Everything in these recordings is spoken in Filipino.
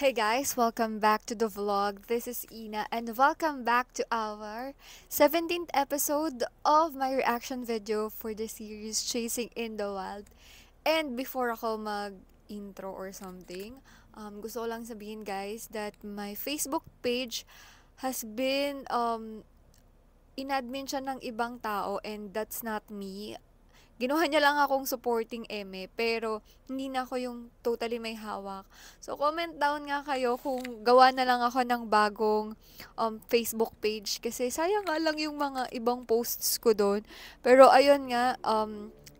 Hey guys, welcome back to the vlog. This is Ina and welcome back to our 17th episode of my reaction video for the series Chasing in the Wild. And before ako mag-intro or something, gusto ko lang sabihin guys that my Facebook page has been inadmin siya ng ibang tao and that's not me. Ginawa niya lang akong supporting eme, pero hindi na ako yung totally may hawak. So, comment down nga kayo kung gawa na lang ako ng bagong Facebook page. Kasi sayang nga lang yung mga ibang posts ko doon. Pero ayun nga,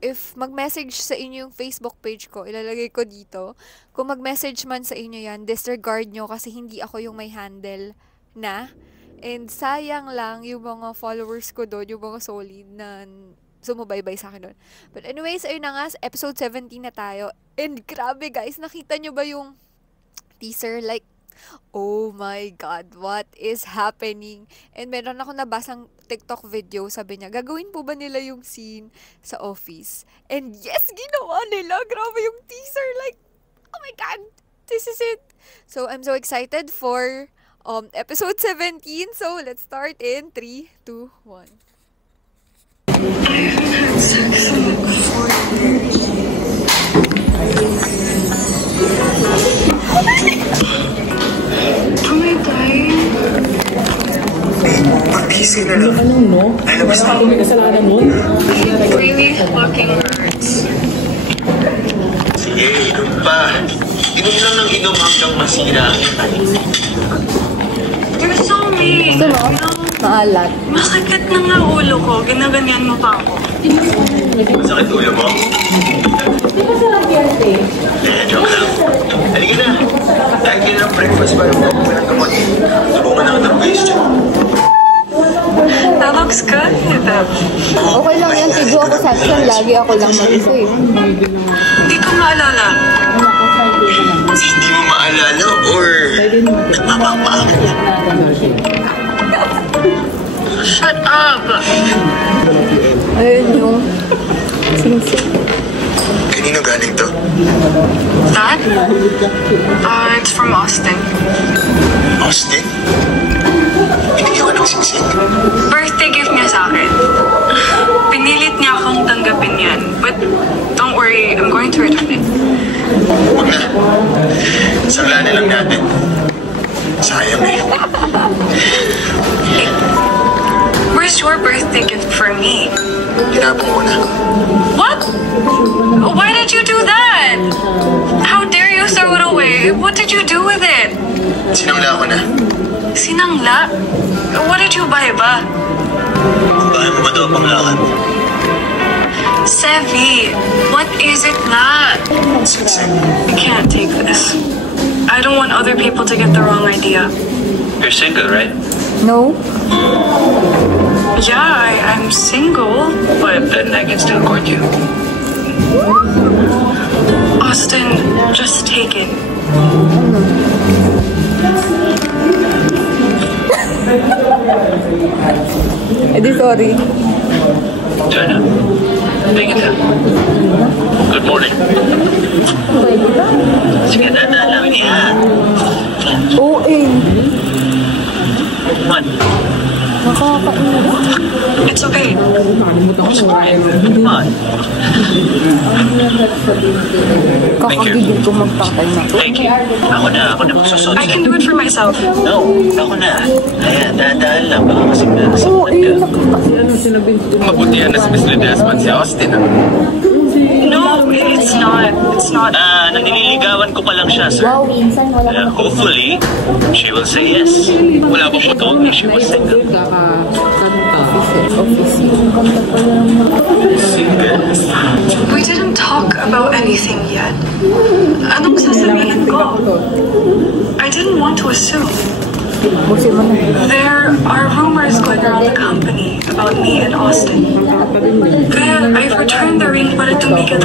if mag-message sa inyo yung Facebook page ko, ilalagay ko dito. Kung mag-message man sa inyo yan, disregard nyo kasi hindi ako yung may handle na. And sayang lang yung mga followers ko doon, yung mga solid na sumubaybay sa akin doon. But anyways, ayun na nga, episode 17 na tayo. And grabe guys, nakita nyo ba yung teaser? Like, oh my God, what is happening? And meron ako nabasang TikTok video, sabi niya, gagawin po ba nila yung scene sa office? And yes, ginawa nila. Grabe yung teaser. Like, oh my God, this is it. So, I'm so excited for episode 17. So, let's start in 3, 2, 1. I haven't had sex in like 4 years. Am I dying? Mag-isip na lang. Ay, labas na. It really fucking hurts. Sige, inom pa. Inom lang ng inom hanggang masira. You're so mean. You know? Maalat. Masakit na nga ulo ko. Ginaganyan mo pa ako. Sakit ulo mo? Di ba sarap yan, eh? Joke lang. Halika na. Kahit ka ng breakfast para mo ako ng gamot. Subukan na ng base dyan. That looks good. Okay lang yan, tigo ako section. Lagi ako lang mag-save. Hindi ko maalala. Hindi mo maalala or nagmamangmang? Shut up! Ayun yung Kanino galing to? That? It's from Austin. Austin? Binigyan ka ng singsing? Birthday gift niya sa akin. Pinilit niya akong tanggapin yan. But don't worry, I'm going to return it. Huwag na. Sangla na lang natin. Sayang eh. Where's your birthday gift for me? Tinapon ko na. What? Why did you do that? How dare you throw it away? What did you do with it? Sinangla ko na. Sinangla? What did you buy ba? Bahay mo ba daw panglakad? Sevi, what is it not? Singsing. I can't take this. I don't want other people to get the wrong idea. You're single, right? no. Yeah, I'm single, But then I can still court you. Austin, just take it. Edi sorry. Joanna, take it. Good morning. Sige na lang niya. Oo eh. What? Nakakainis. It's okay. Come on. Kakagigil ko magpakay na to. Thank you. Ako na magsusunod. I can do it for myself. No, ako na. Ayan, dahan-dahan lang. Baka kasi Oo eh, Mabuti yan na si Miss Ledesma si Austin. No, it's not. It's not. Nanililigawan ko pa lang siya, sir. wow, minsan wala Hopefully, she will say yes. Wala bang told me she was single? Single? We didn't talk about anything yet. Anong sasabihin ko? I didn't want to assume. Busin mo na. There are rumors going around the company about me and Austin. Kaya I've returned the ring para to make it.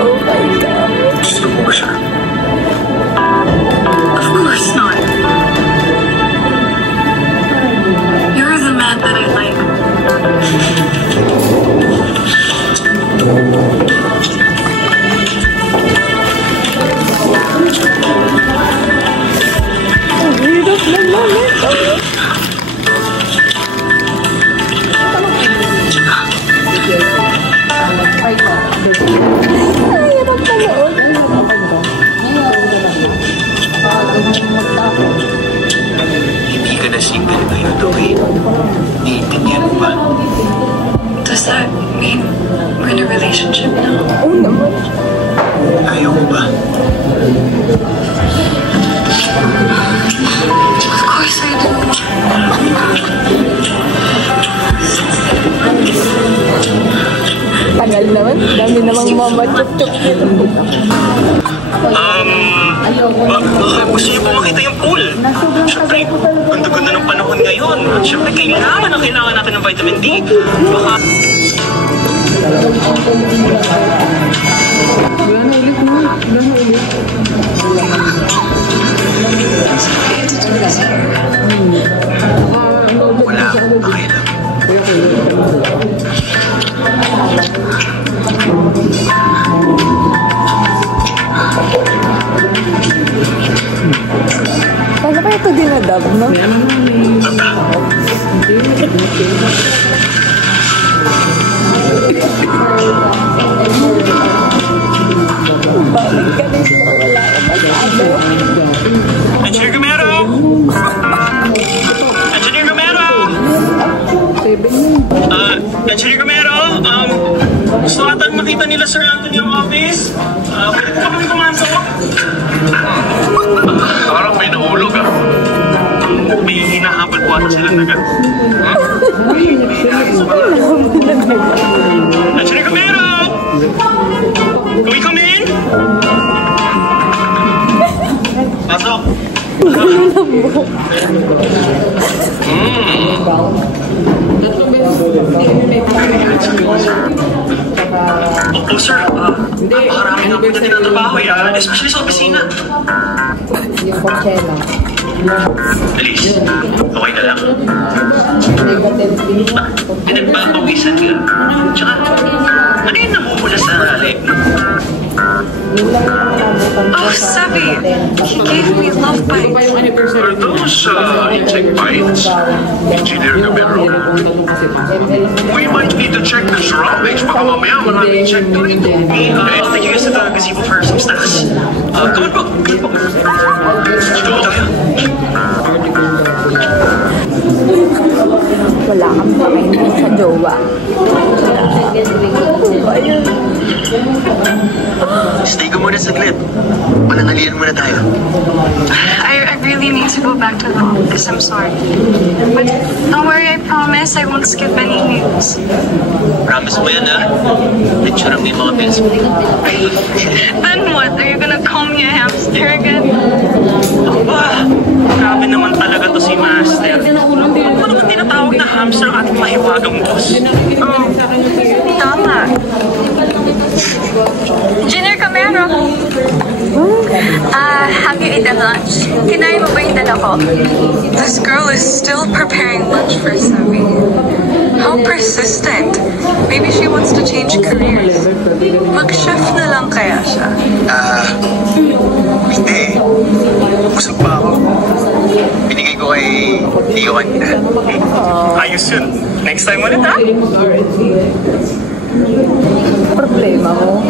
Oh my God. Gusto mo ba siya? Of course not. You're the man that I like. relationship now? Oo naman. Ayaw mo ba? Of course I do. Tagal naman. Dami namang mama-chup-chup dito. Gusto niyo ba makita yung pool? Siyempre, ganda-ganda ng panahon ngayon. At siyempre, kailangan natin ng vitamin D. Baka... Wala, okay lang. Paano kaya ito dinadab, no? Balik ka nito. Wala ka masabi. Engineer Gamero! Engineer Gamero! Engineer Gamero, gusto natang makita nila Sir Anthony yung office. Pwede po kami pumasok? Parang may nahulog ah. May hinahabol po ata silang naga. Engineer Gamero! Can we come in? Pasok! Opo, sir. Napakarami nga po na tinatrabaho eh. Especially sa opisina. Elise, okay ka lang? Pinagpapawisan ka. Tsaka, ano yung namumula sa leg? Oh, Sabi, he gave me love bites. Are those insect bites? Engineer Gamero? We might need to check the surroundings. Baka mamaya maraming insect to rin. I'll take you guys to the gazebo for some snacks. Come on po. Go tayo. Wala kang pakainan sa jowa. Ayun. Stay ka muna saglit. Panangalian muna tayo. I really need to go back to the office. I'm sorry. But don't worry, I promise I won't skip any news. Promise mo yan, ha? Picture mo yung mga bills mo. Then what? Are you gonna call me a hamster again? Aba, grabe naman talaga to si Master. Ano naman tinatawag na hamster ang ating mahiwagang boss? Tama. Engineer Camero. Have you eaten lunch? Kinain mo ba yung dala ko? This girl is still preparing lunch for Sabi. How persistent. Maybe she wants to change careers. Mag-chef na lang kaya siya. Hindi. Busog pa ako. Binigay ko kay Tio kanina. Ayos yun. Next time ulit, ha? Problema mo.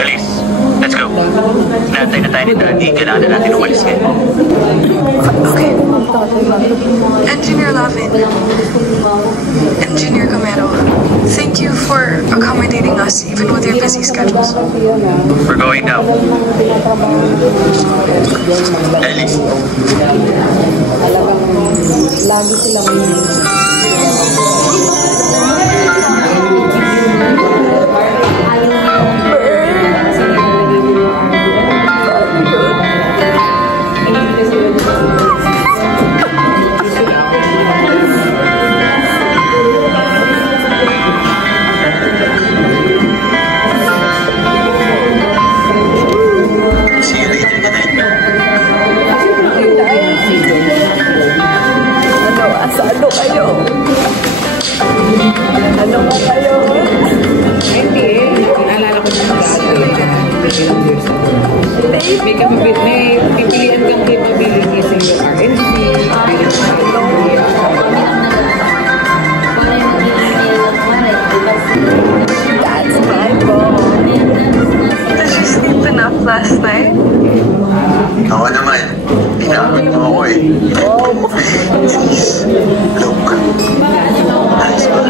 Elise, let's go. Naantay na tayo nito. Hindi kailangan na natin umalis kayo. Okay. Engineer Lavin. Engineer Camero. Thank you for accommodating us even with your busy schedules. We're going now. Elise. Lagi silang may pipilian kang capabilities in your R&D. That's my phone. Did you sleep enough last night? Oo naman. Pinakot mo ako eh. Look. Nice ba?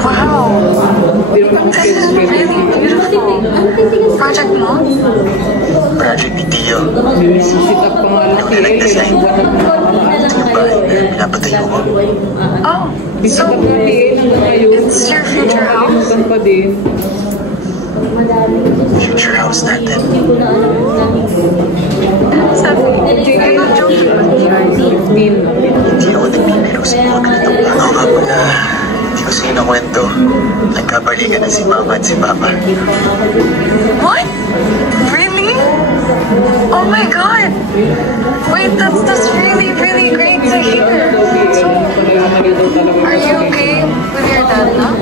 Wow. Pero kung project mo? Project ni Tio. Sit up pa nga lang Yung nag-design. Yung bahay na pinapatayo ko. Oh, so it's your future house? Future house natin. Sabi, you're not joking with me, right? Hindi ako nagbibiro sa mga ganitong plano. Nga pala, hindi ko sa'yo nakwento. Nagkabalikan na si Mama at si Papa. What? Really? Oh my God! Wait, that's really, really great to hear. So, are you okay with your dad now?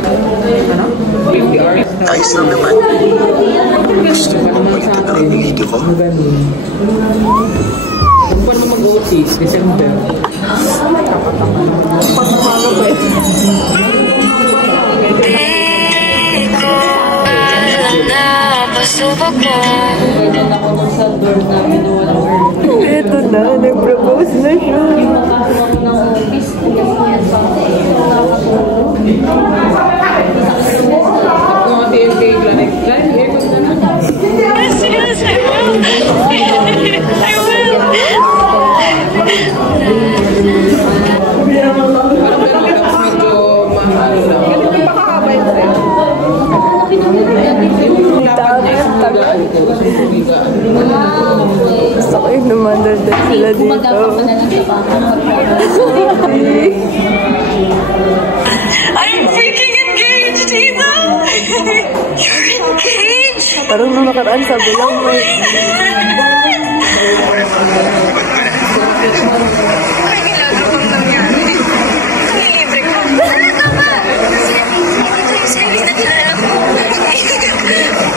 Ayos lang naman. Gusto mo bang palitan na ang lido ko? Paano mag-OT? December. Pagmamalo pa eh. Ito na, nag-propose na siya. Mga TNT, next time, Yes, I will. I will. Gusto ko yung namandadag sila dito. I'm freaking engaged, Tina! You're engaged! Parang nung nakaraan sabi lang mo. Ay, ilado kong nangyari. Libre ko. Talaga ba? Kasi hindi na kilala ko.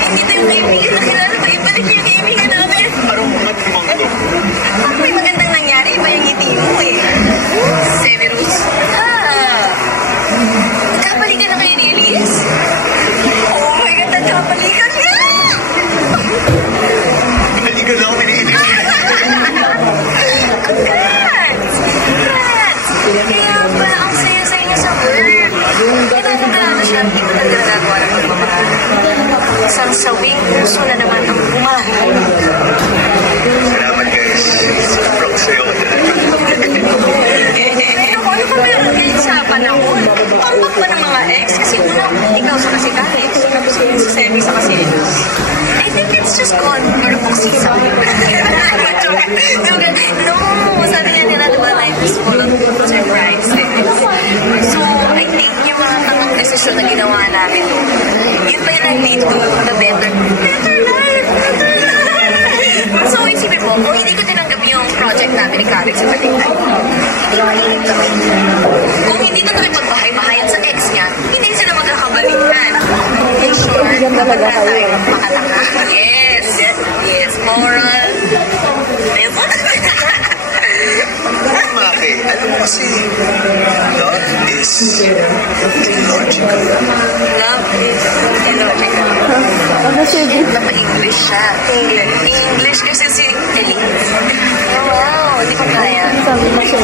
Hindi tayo kaibigan na kilala ko. Iba na yung kaibigan namin. Parang mga timang to. Kung may magandang nangyari, iba yung ngiti mo eh. Severus. Nagkabalikan na kayo ni Elias? Oh my God, nagkabalikan niya! Naligan lang ako ni Elias. Congrats! Congrats! Kaya pala ang saya-saya niya sa work. Kinagandaan siya, hindi ko nagagawa ng pagmamahal. Isang sawing puso na naman ang bumahal. Salamat guys. Sobrang sayo ko talaga. Ano pa meron ngayon sa panahon? Pambak pa ng mga ex? Kasi una, ikaw sa kasi Alex. Tapos si Semi sa kasi I think it's just gone. Meron pong sisa. No, sabi nga nila, diba, life is full of surprises. So, I think yung mga tamang desisyon na ginawa namin, yun pa yung nag-lead to the better life. So, isipin mo, kung hindi ko tinanggap yung project namin ni Karen sa Baliktad, hindi mainit kami. Kung hindi ko nakipagbahay-bahayan sa ex niya, hindi sila magkakabalikan. In short, talaga kayo. Makatanga. Yes. Yes. Moral. Okay, alam mo kasi, love is illogical. Love is illogical. Napa-English siya. English kasi si Elise. Oh, wow. Hindi ko kaya. Sabi mo siya.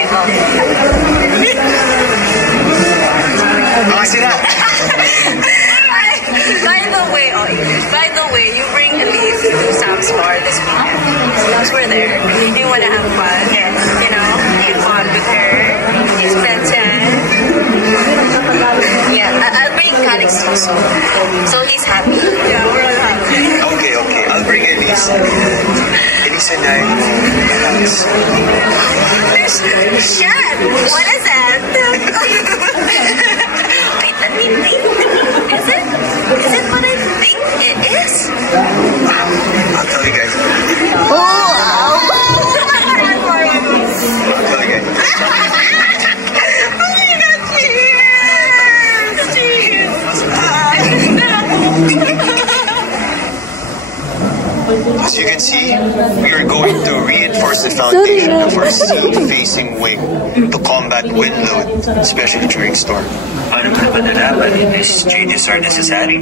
Evo. Sila! By the way, you bring Elise to Sam's bar this weekend. Because we're there. You wanna have fun. Yes. You know, you bond with her. You spend time. Yeah, I'll bring Calix also. So he's happy. Yeah, we're all happy. Okay. I'll bring Elise. Elise and I relax. There's Shan. What is that? Wait, let me think. Is it what I think it is? I'll tell you guys. Oh, wow. I'll tell you guys. Oh my God, cheers! As you can see, we are going to reinforce the foundation of our sea-facing wing to combat wind load, especially during storm. Paano mo na ba nalaman if these changes are necessary?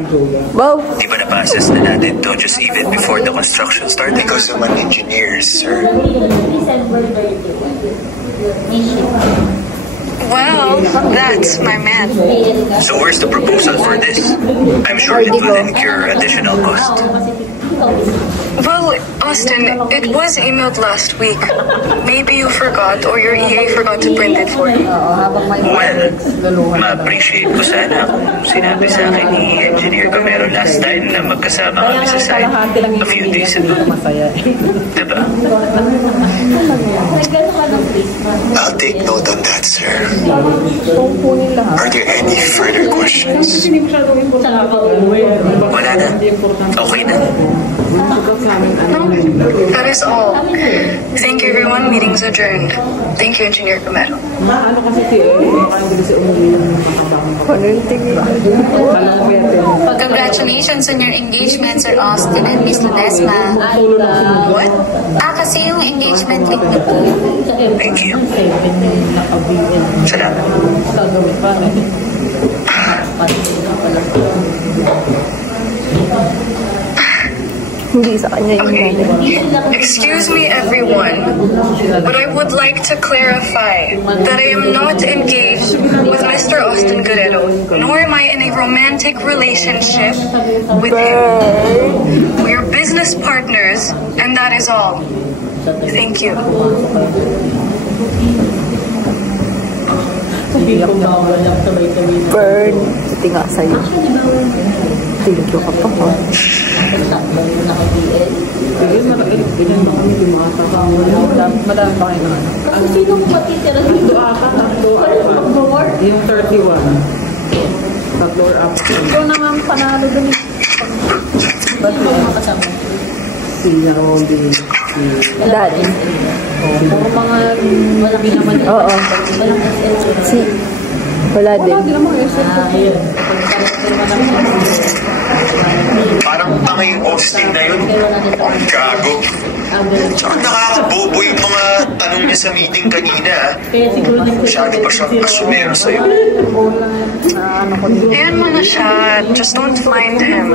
Wow. Di ba na-process na natin to just even before the construction started? Because I'm an engineer, sir. Well, that's my man. So where's the proposal for this? I'm sure it will incur additional cost. Well, Austin, it was emailed last week. Maybe you forgot or your EA forgot to print it for you. Well, ma-appreciate ko sana kung sinabi sa akin ni Engineer Camero last time na magkasama kami sa site a few days ago. Diba? I'll take note on that, sir. Are there any further questions? Wala na. Okay na. No, that is all. Thank you, everyone. Meeting's adjourned. Thank you, Engineer Camero. Congratulations on your engagement, Sir Austin and Miss Ledesma. What? Kasi yung engagement ring niyo po. Thank you. Salamat. Okay. Excuse me, everyone, but I would like to clarify that I am not engaged with Mr. Austin Guerrero, nor am I in a romantic relationship with him. We are business partners, and that is all. Thank you. Burn. Ito nga sa'yo. Thank you ka pa ha. Madami pa kayo na. Yung 31. Tatlo or up. Ikaw naman panalo dun. Ba't yun? Si Rondi. Daddy. Puro mga malabi naman. Oo. Si. Wala din. Parang tanging Austin na yun. Ang gago. Tsaka nakakabobo yung mga tanong niya sa meeting kanina. Masyado pa siyang kasumero sa'yo. Ayan mo na siya. Just don't mind him.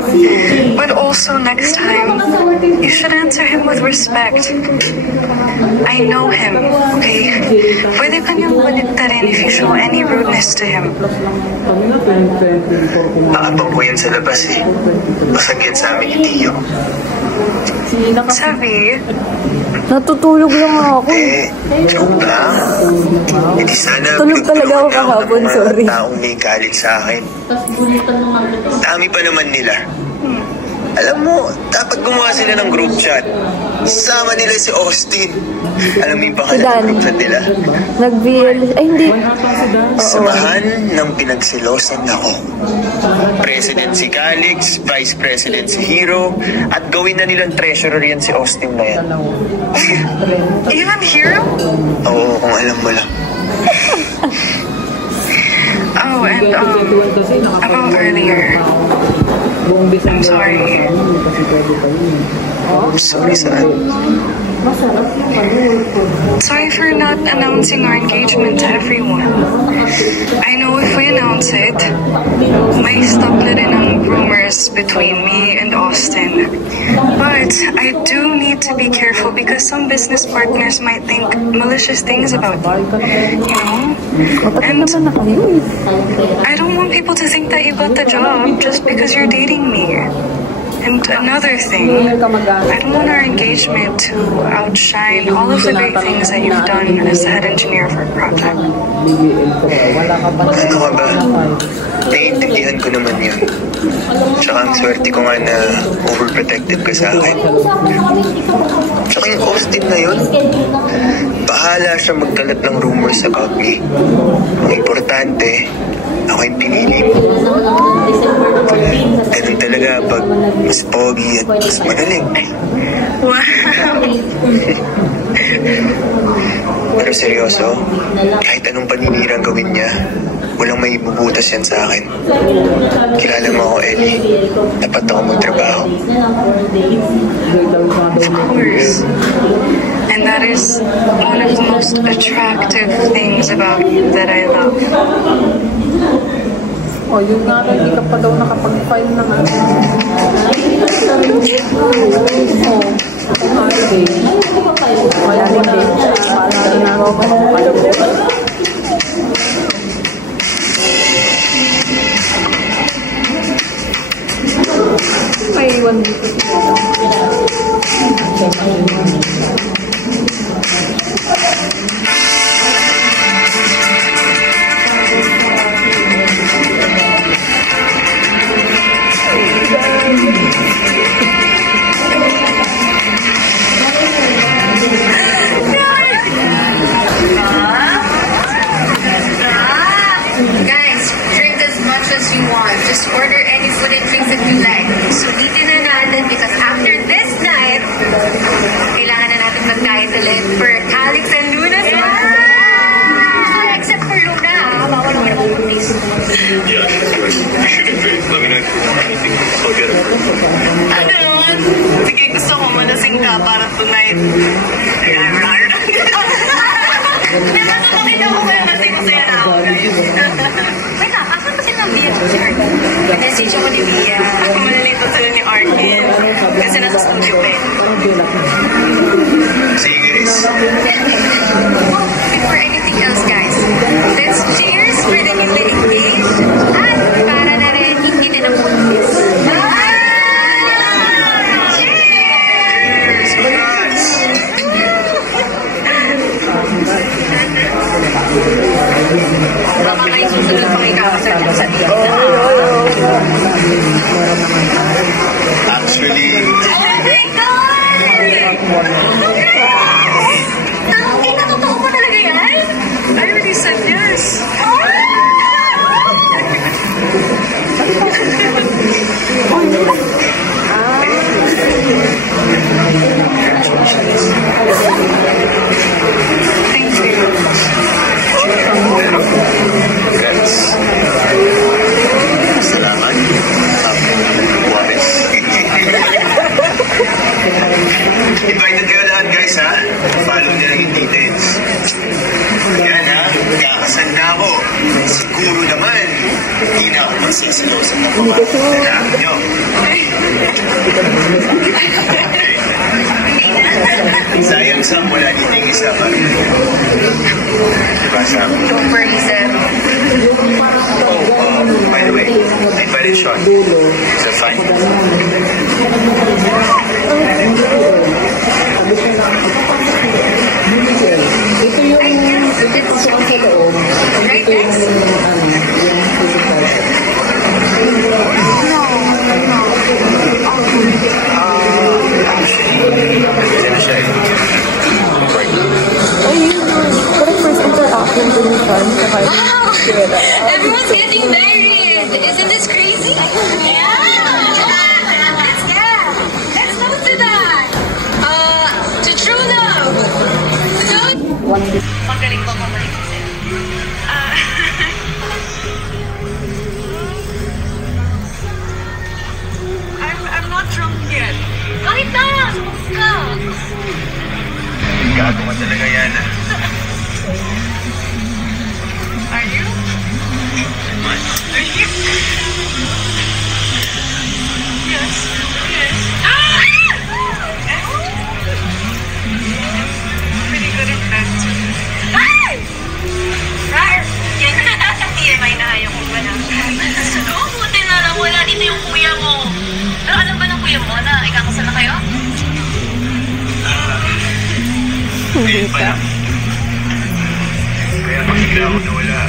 But also next time, you should answer him with respect. I know him, okay? Pwede ka niyang baliktarin if you show any rudeness to him. Naabang ko yan sa labas eh. Basag yan sa amin ni Tio. Sabi, Natutulog lang ako. Joke lang. Hindi sana Tulog talaga ako kahapon, sorry. Taong may galit sa akin. Dami pa naman nila. Alam mo, dapat gumawa sila ng group chat. Sama nila si Austin. Alam mo yung pangalan ng group chat nila? Nag-VL. Ay, hindi. Samahan ng pinagsilosan ako. President si Calix, Vice President si Hero, at gawin na nilang treasurer yan si Austin na yan. even Hero? Oo, kung alam mo lang. Oh, and about earlier. I'm sorry. Sorry, saan? Sorry for not announcing our engagement to everyone. I know if we announce it, may stop na rin ang rumors between me and Austin. But I do need to be careful because some business partners might think malicious things about you, you know? And I don't want people to think that you got the job just because you're dating me. And another thing, I don't want our engagement to outshine all of the great things that you've done as the head engineer for a project. Ano ka ba? Naiintindihan ko naman yun. Tsaka ang swerte ko nga na overprotective ka sa akin. Tsaka yung Austin na yun, bahala siya magkalat ng rumors about me. Ang importante, ako yung pinili mo. Ganun talaga pag mas pogi at mas magaling. Wow! Pero seryoso, kahit anong paninirang gawin niya, walang may ibubutas yan sa akin. Kilala mo ako, Ellie. Dapat ako magtrabaho. Of course. And that is one of the most attractive things about you that I love. Oh, yun nga rin, hindi ka pa daw nakapag-file na nga. May iwan dito. Just order any food and drinks that you like. Sulitin na natin because after this night, kailangan na natin mag-diet ulit for Alex and Luna. Yeah! Except for Luna, bawal naman ako mag-please. Yeah, sure. You should get ready. Let me know if you need anything. I'll get it. Ano? Sige, gusto ko malasing ka para tonight. Diba nakakita ko kaya masaya na ako, guys? Wait lang, asan ba sila Bia? Message ako ni Bia. Ako malalito sila ni Arkin. Kasi nasa studio pa eh. Sige, guys. Before anything else, guys, let's cheers for the newly engaged at para na rin hindi na napuntis. Baka kayo susunod pang ikakasal niya sa tiyan. Actually, Totoo ba talaga yan? I already said yes. Thank you. congrats. Salamat. Juarez. Invited kayo lahat, guys, ha? Follow nyo lang yung details. Yan, ha? Kakasal na ako. Siguro naman, hindi na ako magsisigaw sa mga lalaki nyo. Sayang sa mula dito yung isa pa. Diba, Sam? Don't worry, Sam. Oh, by the way, I invited Sean. Is that fine? Ito yung sa loob. Right, guys? Kasi na siya eh. Parang first interaction ko ni Sean. Wow! Everyone's getting married! Isn't this crazy? Yeah! Let's move to that! To true love! Magaling pa mamalik ko sa'yo. I'm not drunk yet. Kahit na! Sumukos ka! Gago ka talaga yan, ha? Are you? Are you? Yes. Yes. Ah! Pretty good at that too. Ay! Rar! TMI na ayaw ko ba na? Oo, buti na lang wala dito yung kuya mo. Pero alam ba ng kuya mo na ikakasal na kayo? Ayun pa lang. Kaya pagkila ako nawala.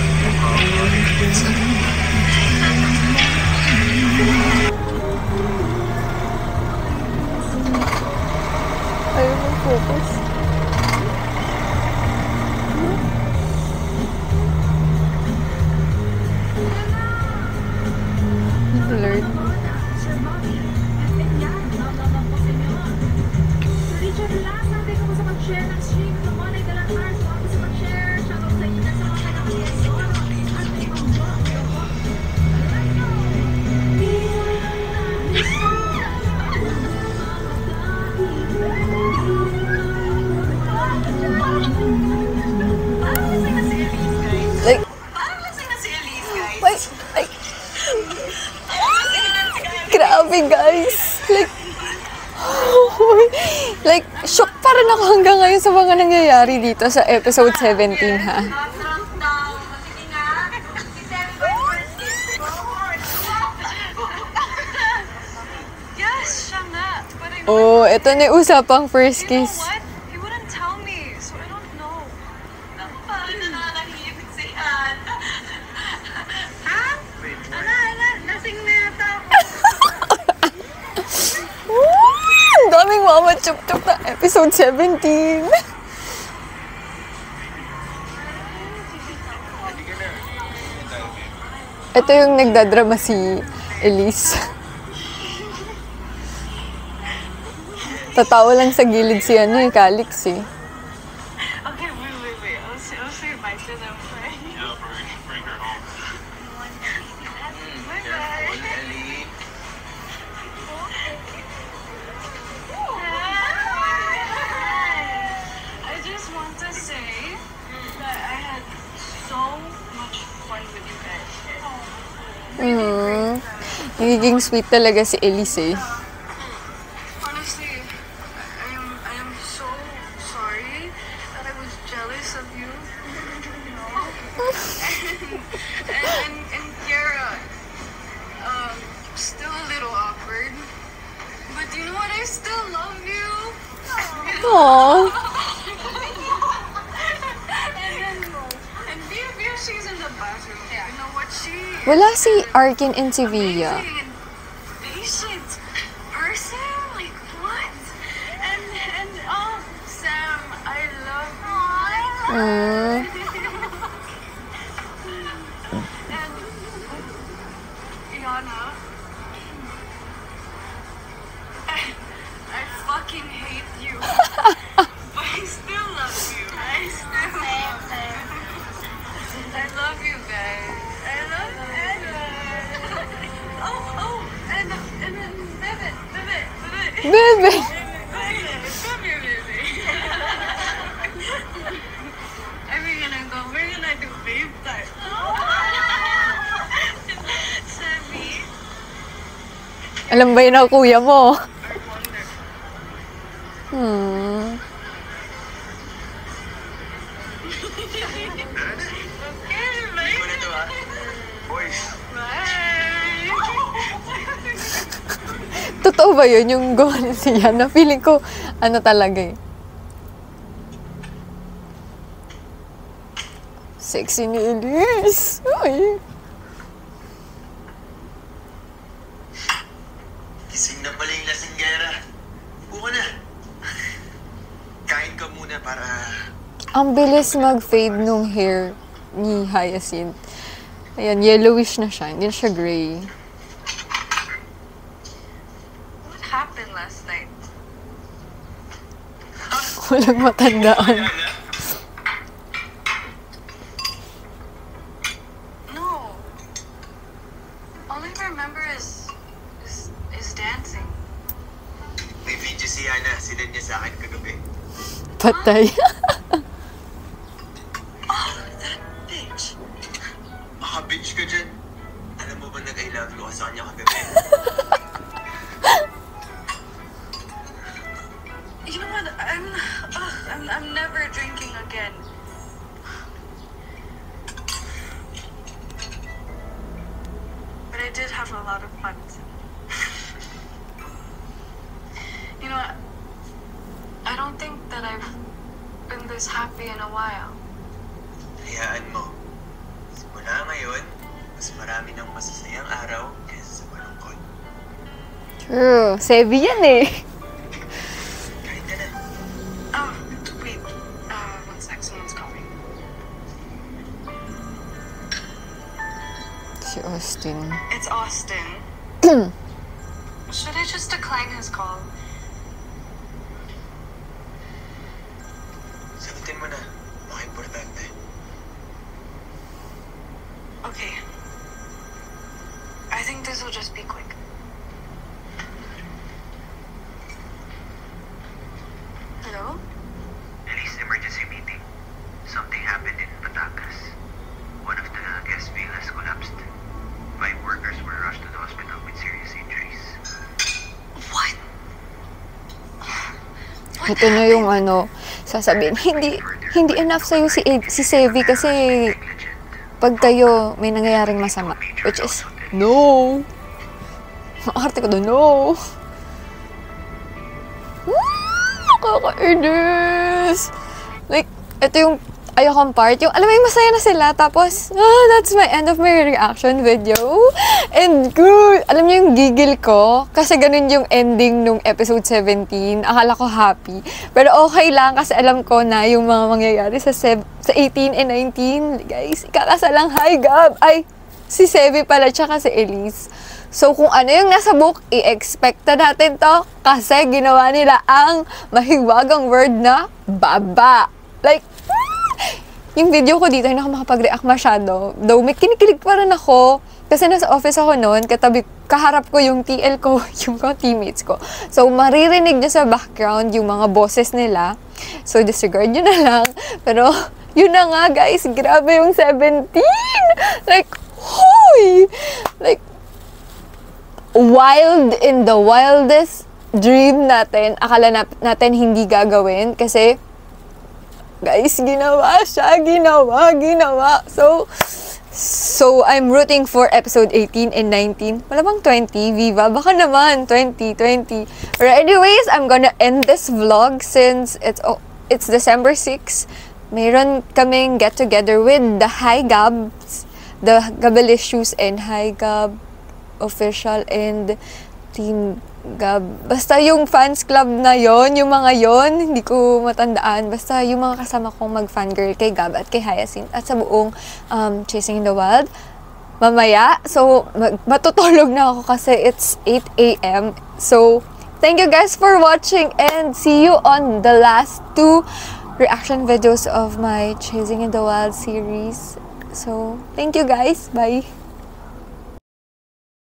Ayaw mag-focus. Blurred. Like, Parang lasing na si Elise, guys. wait, like, grabe guys. Like, shock pa rin ako hanggang ngayon sa mga nangyayari dito sa episode 17, ha? Not drunk daw. Kasi Oh, ito na yung usapang first You know kiss. what? He wouldn't tell me, so I don't know. Naku, parang nananahimik si Ana. Ha? Ana, lasing na yata ako. Ang daming mama chup-chup na episode 17. Ito yung nagdadrama si Elise. Tatawa lang sa gilid si Calix eh. Okay, wait. I'll say bye to them first. Yeah, bring her home. Bye-bye. I just want to say that I had so much fun with you guys. Nagiging sweet talaga si Elise eh. Honestly, I am so sorry that I was jealous of you. and Kiara, still a little awkward. But you know what? I still love you. Aww. And Bia, she's in the bathroom. You know what? Wala si Arkin and si Via. Amazing and patient person. Like what? And oh, Sam, I love you. And Iana, I fucking hate you. But I still love you. I love you guys. I love you. Oh, and then Bebe. Bebe! Come here, Bebe. We're gonna do babe time. Sammy, Alam ba yun ang kuya mo? I wonder. Okay, bye. Boys, Bye. Totoo ba yun yung gawa ni siya? Na feeling ko, ano talaga eh. Sexy ni Elise. Ay. gising na pala yung lasinggera. Buka na. Kain ka muna para... Ang bilis mag-fade nung hair ni Hyacinth. Ayan, yellowish na siya. Hindi na siya gray. What happened last night? Walang matandaan. No. All I remember is dancing. May video si Ana. Sinend niya sa akin kagabi. Patay. Oh, that bitch. Maka-bitch ka dyan. Alam mo ba nag-I love you ka sa kanya kagabi? You know what? I'm never drinking again. But I did have a lot of fun. You know what? I don't think that I've been this happy in a while. Hayaan mo. Simula ngayon, mas marami ng masasayang araw kaysa sa malungkot. True. Sebi yan eh. Kain ka na. Oh, wait. One sec. Someone's calling. Si Austin. It's Austin. Should I just decline his call? Sagutin mo na. Baka importante. Okay. I think this will just be quick. Hello? Elise, emergency meeting. Something happened in Batangas. One of the guest villas collapsed. 5 workers were rushed to the hospital with serious injuries. What? Ito na yung ano, sasabihin, hindi enough sa'yo si Sevi kasi pag kayo may nangyayaring masama. Which is, no. Ang arte ko doon, no. Kakainis! Like, ito yung ayokong part. Yung, alam mo yung masaya na sila. Tapos, that's my end of my reaction video. And good! Alam niyo yung gigil ko? Kasi ganun yung ending nung episode 17. Akala ko happy. Pero okay lang kasi alam ko na yung mga mangyayari sa 18 and 19. Guys, ikakasalang hi Gab! Ay, si Sevi pala, tsaka si Elise. So, kung ano yung nasa book, i-expect na natin to kasi ginawa nila ang mahiwagang word na baba. Like, yung video ko dito, hindi ako makapag-react masyado. Though, may kinikilig pa rin ako. Kasi nasa office ako noon, kaharap ko yung TL ko, yung mga teammates ko. So, maririnig nyo sa background yung mga bosses nila. So, disregard nyo na lang. Pero, yun na nga, guys. Grabe yung 17! Like, hoy! Like, wild in the wildest dream natin. Akala natin hindi gagawin. Kasi, guys, ginawa siya. Ginawa. So, I'm rooting for episode 18 and 19. Wala bang 20? Viva? Baka naman. 20. But anyways, I'm gonna end this vlog since it's December 6. Mayroon kaming get-together with the Hi Gabs, the Gabelicious and Hi Gab official and Team Gab. Basta yung fans club na yon, yung mga yon, hindi ko matandaan. Basta yung mga kasama kong mag-fangirl kay Gab at kay Hyacinth at sa buong Chasing in the Wild. Mamaya, so matutulog na ako kasi it's 8 AM. So, thank you guys for watching and see you on the last 2 reaction videos of my Chasing in the Wild series. So, thank you guys. Bye!